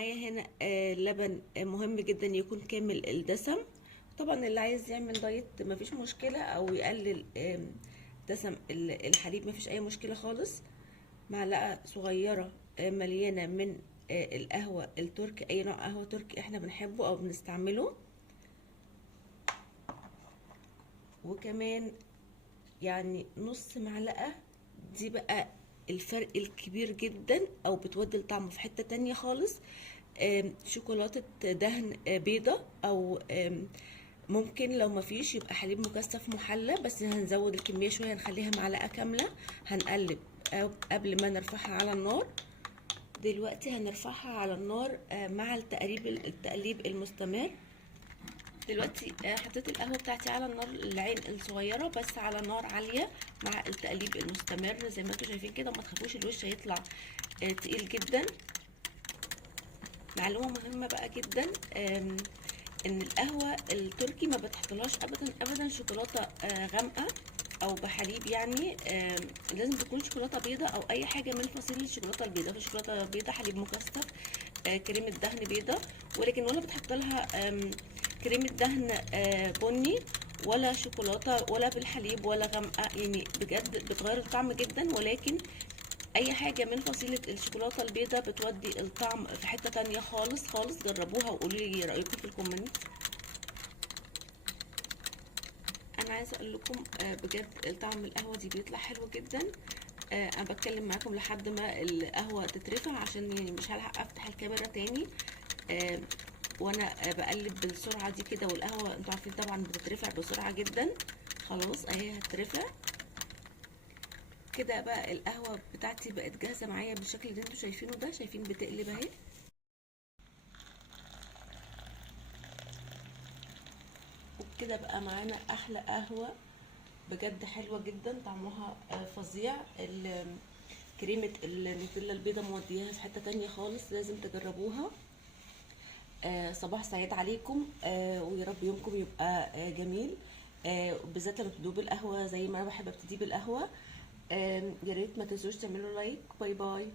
معايا هنا لبن مهم جدا يكون كامل الدسم. طبعا اللي عايز يعمل دايت مفيش مشكلة، او يقلل دسم الحليب مفيش اي مشكلة خالص. معلقة صغيرة مليانة من القهوة التركي، اي نوع قهوة تركي احنا بنحبه او بنستعمله. وكمان يعني نص معلقة، دي بقى الفرق الكبير جدا، او بتودي الطعم في حتة تانية خالص. شوكولاتة دهن بيضة، او ممكن لو مفيش يبقى حليب مكثف محلى، بس هنزود الكمية شوية، هنخليها معلقة كاملة. هنقلب قبل ما نرفعها على النار. دلوقتي هنرفعها على النار مع التقليب المستمر. دلوقتي حطيت القهوة بتاعتي على النار العين الصغيرة، بس على نار عالية مع التقليب المستمر زي ما انتم شايفين كده. وما تخافوش الوش هيطلع تقيل جدا. معلومة مهمة بقى جدا، ان القهوة التركي ما بتحطلهاش ابدا ابدا شوكولاتة غامقة او بحليب. يعني لازم تكون شوكولاتة بيضة او اي حاجة من فصيل الشوكولاتة البيضة. في شوكولاتة بيضة، حليب مكثف، كريمة دهن بيضة، ولكن ولا بتحط لها كريمة دهن بني، ولا شوكولاتة، ولا بالحليب، ولا غامقة. يعني بجد بتغير الطعم جدا. ولكن اي حاجة من فصيلة الشوكولاتة البيضة بتودي الطعم في حتة تانية خالص خالص. جربوها وقولوا لي رأيكم في الكومنت. انا عايزة اقول لكم بجد طعم القهوة دي بيطلع حلو جدا. انا بتكلم معاكم لحد ما القهوة تترفع، عشان يعني مش هلحق افتح الكاميرا تاني وانا بقلب بالسرعة دي كده. والقهوة انتوا عارفين طبعا بتترفع بسرعة جدا. خلاص اهي هترفع كده. بقى القهوة بتاعتي بقت جاهزة معايا بالشكل اللي انتوا شايفينه ده. شايفين بتقلب اهي. وبكده بقى معانا احلى قهوة بجد، حلوة جدا، طعمها فظيع. كريمة النوتيلا البيضة مودياها في حتة تانية خالص، لازم تجربوها. صباح سعيد عليكم، ويا رب يومكم يبقى جميل. بالذات لما تبدوا بالقهوة زي ما انا بحب ابتدي بالقهوة. يا ريت ما تنسوش تعملوا لايك. باي باي.